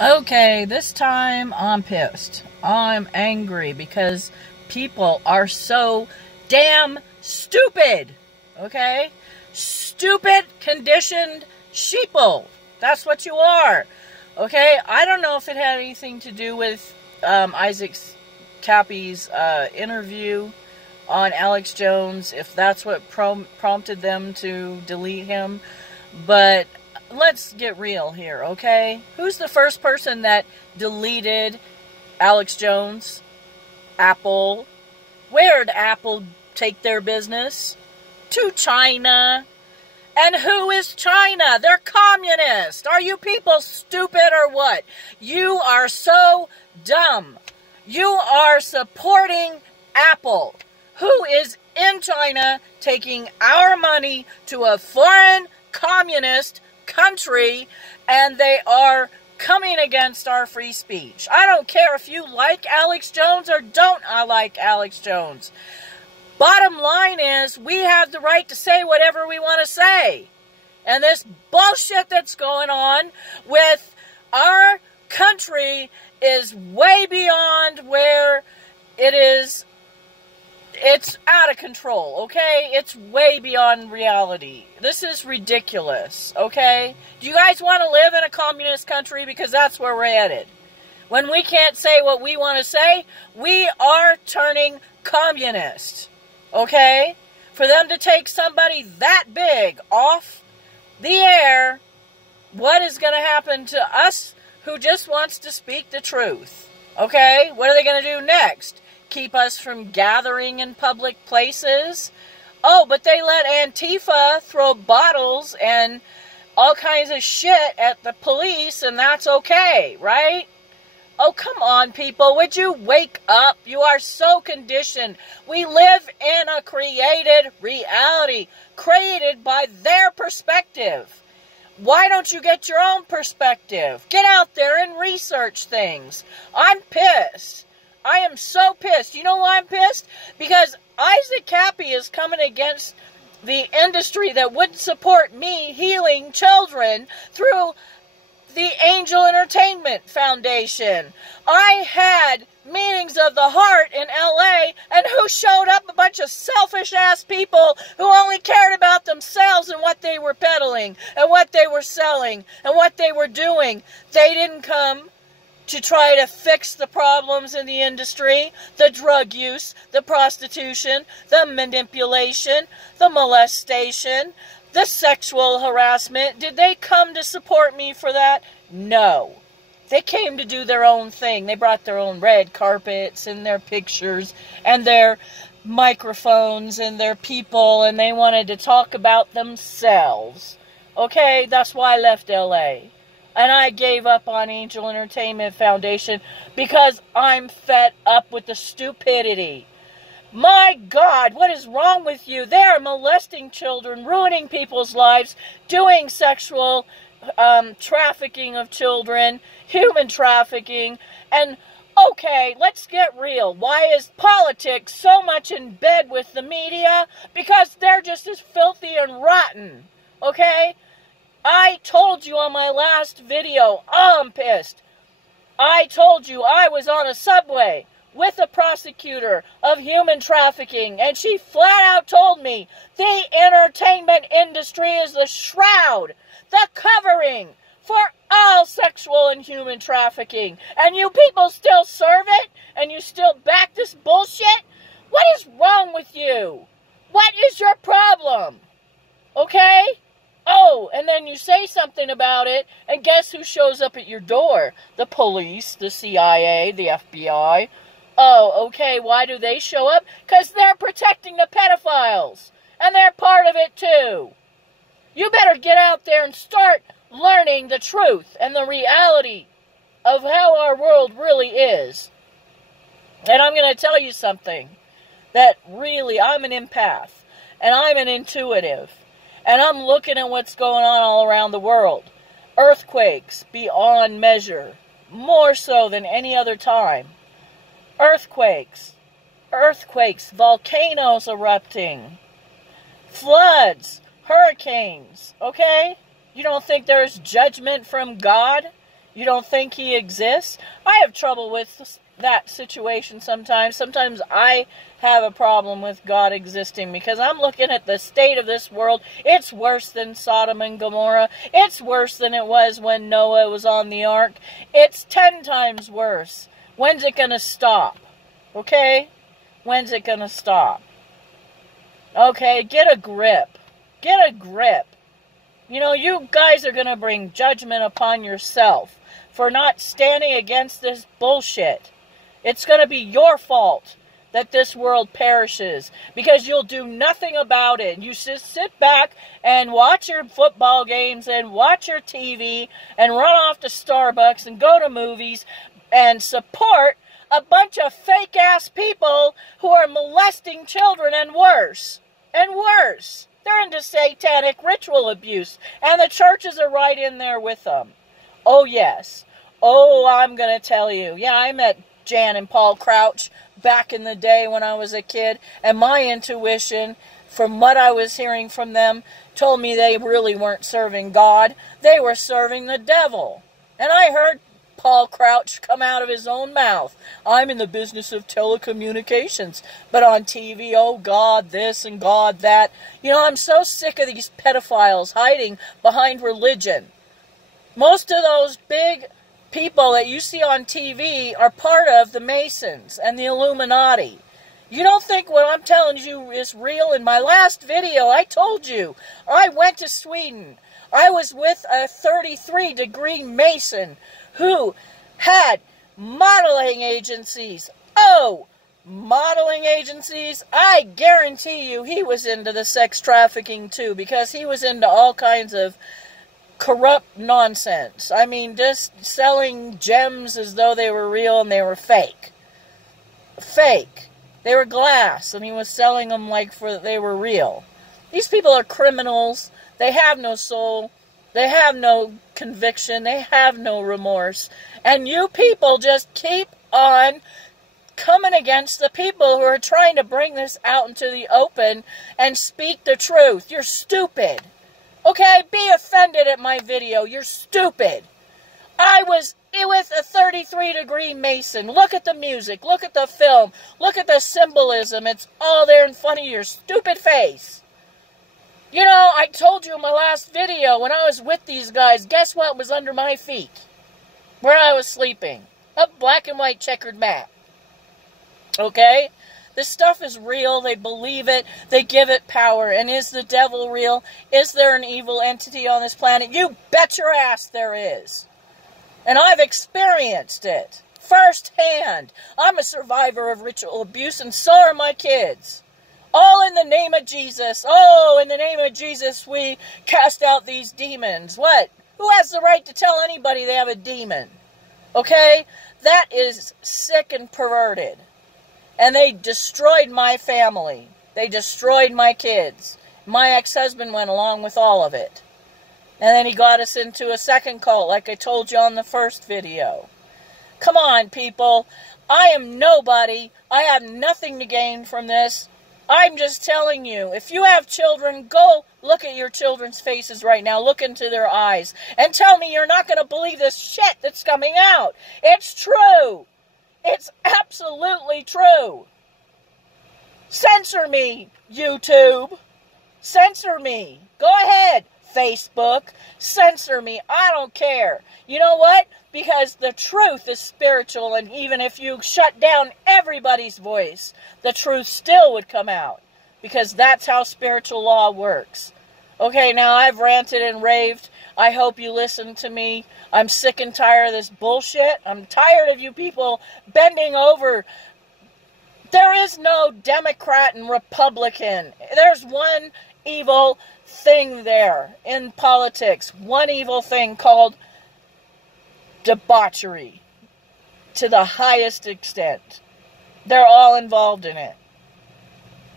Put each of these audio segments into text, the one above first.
Okay, this time I'm pissed. I'm angry because people are so damn stupid. Okay? Stupid, conditioned sheeple. That's what you are. Okay? I don't know if it had anything to do with Isaac Cappy's interview on Alex Jones, if that's what prompted them to delete him. But let's get real here, okay? Who's the first person that deleted Alex Jones? Apple. Where'd Apple take their business? To China. And who is China? They're communist. Are you people stupid or what? You are so dumb. You are supporting Apple, who is in China taking our money to a foreign communist country, and they are coming against our free speech. I don't care if you like Alex Jones or don't like Alex Jones. Bottom line is, we have the right to say whatever we want to say. And this bullshit that's going on with our country is way beyond where it is. It's out of control, okay? It's way beyond reality. This is ridiculous, okay? Do you guys want to live in a communist country? Because that's where we're headed. When we can't say what we want to say, we are turning communist, okay? For them to take somebody that big off the air, what is going to happen to us who just wants to speak the truth, okay? What are they going to do next? Keep us from gathering in public places? Oh, but they let Antifa throw bottles and all kinds of shit at the police, and that's okay, right? Oh, come on, people. Would you wake up? You are so conditioned. We live in a created reality, created by their perspective. Why don't you get your own perspective? Get out there and research things. I'm pissed. I am so pissed. You know why I'm pissed? Because Isaac Cappy is coming against the industry that would support me healing children through the Angel Entertainment Foundation. I had meetings of the heart in LA, and who showed up? A bunch of selfish-ass people who only cared about themselves and what they were peddling, and what they were selling, and what they were doing. They didn't come to try to fix the problems in the industry, the drug use, the prostitution, the manipulation, the molestation, the sexual harassment. Did they come to support me for that? No. They came to do their own thing. They brought their own red carpets and their pictures and their microphones and their people, and they wanted to talk about themselves. Okay, that's why I left LA. And I gave up on Angel Entertainment Foundation because I'm fed up with the stupidity. My God, what is wrong with you? They are molesting children, ruining people's lives, doing sexual trafficking of children, human trafficking. And, okay, let's get real. Why is politics so much in bed with the media? Because they're just as filthy and rotten, okay? I told you on my last video, I'm pissed. I told you I was on a subway with a prosecutor of human trafficking, and she flat out told me the entertainment industry is the shroud, the covering for all sexual and human trafficking. And you people still serve it? And you still back this bullshit? What is wrong with you? What is your problem? Okay? Oh, and then you say something about it, and guess who shows up at your door? The police, the CIA, the FBI. Oh, okay, why do they show up? Because they're protecting the pedophiles, and they're part of it too. You better get out there and start learning the truth and the reality of how our world really is. And I'm going to tell you something, that really, I'm an empath, and I'm an intuitive. And I'm looking at what's going on all around the world. Earthquakes beyond measure. More so than any other time. Earthquakes. Volcanoes erupting. Floods. Hurricanes. Okay? You don't think there's judgment from God? You don't think he exists? I have trouble with that situation sometimes. Sometimes I have a problem with God existing because I'm looking at the state of this world. It's worse than Sodom and Gomorrah. It's worse than it was when Noah was on the ark. It's 10 times worse. When's it going to stop? Okay? When's it going to stop? Okay, get a grip. Get a grip. You know, you guys are going to bring judgment upon yourself for not standing against this bullshit. It's going to be your fault that this world perishes because you'll do nothing about it. You just sit back and watch your football games and watch your TV and run off to Starbucks and go to movies and support a bunch of fake-ass people who are molesting children and worse. And worse. They're into satanic ritual abuse. And the churches are right in there with them. Oh, yes. Oh, I'm going to tell you. Yeah, I met Jan and Paul Crouch back in the day when I was a kid. And my intuition, from what I was hearing from them, told me they really weren't serving God. They were serving the devil. And I heard Paul Crouch come out of his own mouth. I'm in the business of telecommunications. But on TV, oh God this and God that. You know, I'm so sick of these pedophiles hiding behind religion. Most of those big people that you see on TV are part of the Masons and the Illuminati. You don't think what I'm telling you is real? In my last video, I told you, I went to Sweden. I was with a 33-degree Mason who had modeling agencies. Oh, modeling agencies? I guarantee you he was into the sex trafficking too, because he was into all kinds of corrupt nonsense. I mean, just selling gems as though they were real and they were fake. Fake. They were glass, and he was selling them like they were real. These people are criminals. They have no soul. They have no conviction. They have no remorse. And you people just keep on coming against the people who are trying to bring this out into the open and speak the truth. You're stupid. Okay? Be offended at my video. You're stupid. I was with a 33-degree Mason. Look at the music. Look at the film. Look at the symbolism. It's all there in front of your stupid face. You know, I told you in my last video, when I was with these guys, guess what was under my feet? Where I was sleeping. A black and white checkered mat. Okay? This stuff is real. They believe it. They give it power. And is the devil real? Is there an evil entity on this planet? You bet your ass there is. And I've experienced it. Firsthand. I'm a survivor of ritual abuse, and so are my kids. All in the name of Jesus. Oh, in the name of Jesus, we cast out these demons. What? Who has the right to tell anybody they have a demon? Okay? That is sick and perverted. And they destroyed my family. They destroyed my kids. My ex-husband went along with all of it. And then he got us into a second cult, like I told you on the first video. Come on, people. I am nobody. I have nothing to gain from this. I'm just telling you, if you have children, go look at your children's faces right now. Look into their eyes. And tell me you're not going to believe this shit that's coming out. It's true. It's absolutely true. Censor me, YouTube. Censor me. Go ahead, Facebook. Censor me. I don't care. You know what? Because the truth is spiritual, and even if you shut down everybody's voice, the truth still would come out. Because that's how spiritual law works. Okay, now I've ranted and raved. I hope you listen to me. I'm sick and tired of this bullshit. I'm tired of you people bending over. There is no Democrat and Republican. There's one evil thing there in politics. One evil thing called debauchery to the highest extent. They're all involved in it.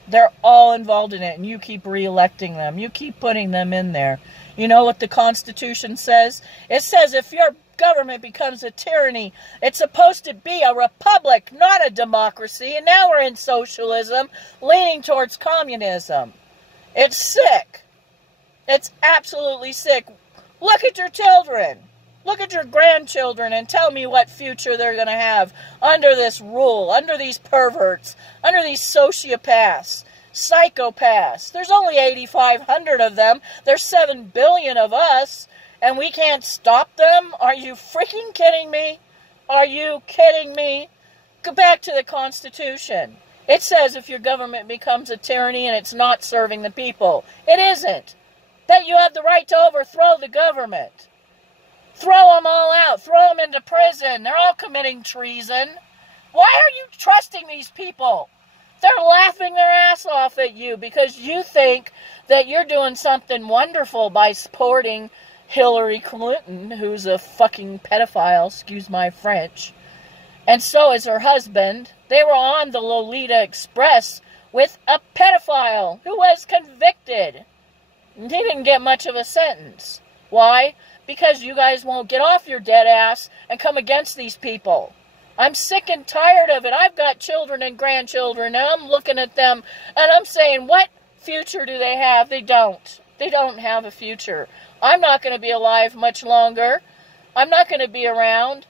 They're all involved in it, and you keep re-electing them. You keep putting them in there. You know what the Constitution says? It says if your government becomes a tyranny, it's supposed to be a republic, not a democracy. And now we're in socialism, leaning towards communism. It's sick. It's absolutely sick. Look at your children. Look at your grandchildren and tell me what future they're going to have under this rule, under these perverts, under these sociopaths, psychopaths. There's only 8,500 of them. There's 7 billion of us, and we can't stop them? Are you freaking kidding me? Are you kidding me? Go back to the Constitution. It says if your government becomes a tyranny and it's not serving the people. It isn't. That you have the right to overthrow the government. Throw them all out. Throw them into prison. They're all committing treason. Why are you trusting these people? They're laughing their ass off at you because you think that you're doing something wonderful by supporting Hillary Clinton, who's a fucking pedophile, excuse my French. And so is her husband. They were on the Lolita Express with a pedophile who was convicted. And he didn't get much of a sentence. Why? Because you guys won't get off your dead ass and come against these people. I'm sick and tired of it. I've got children and grandchildren, and I'm looking at them, and I'm saying, what future do they have? They don't. They don't have a future. I'm not going to be alive much longer. I'm not going to be around.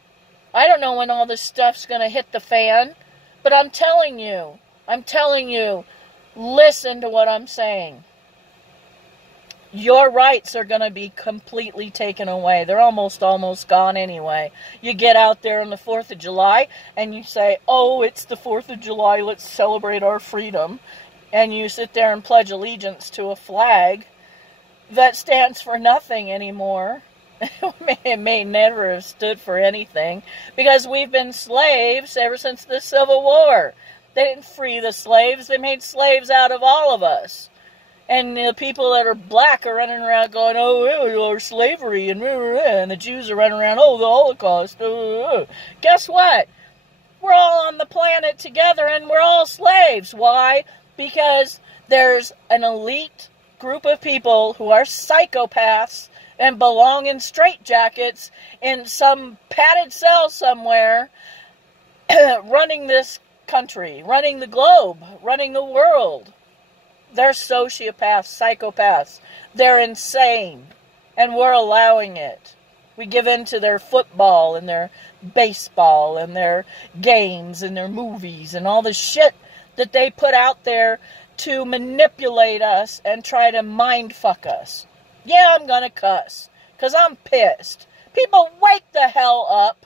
I don't know when all this stuff's going to hit the fan, but I'm telling you, listen to what I'm saying. Your rights are going to be completely taken away. They're almost gone anyway. You get out there on the 4th of July and you say, oh, it's the 4th of July, let's celebrate our freedom. And you sit there and pledge allegiance to a flag that stands for nothing anymore. It may never have stood for anything because we've been slaves ever since the Civil War. They didn't free the slaves. They made slaves out of all of us. And the people that are black are running around going, oh, or slavery, and the Jews are running around, oh, the Holocaust. Guess what? We're all on the planet together, and we're all slaves. Why? Because there's an elite group of people who are psychopaths and belong in straitjackets in some padded cell somewhere running this country, running the globe, running the world. They're sociopaths, psychopaths. They're insane. And we're allowing it. We give in to their football and their baseball and their games and their movies and all the shit that they put out there to manipulate us and try to mind fuck us. Yeah, I'm gonna cuss. Because I'm pissed. People, wake the hell up.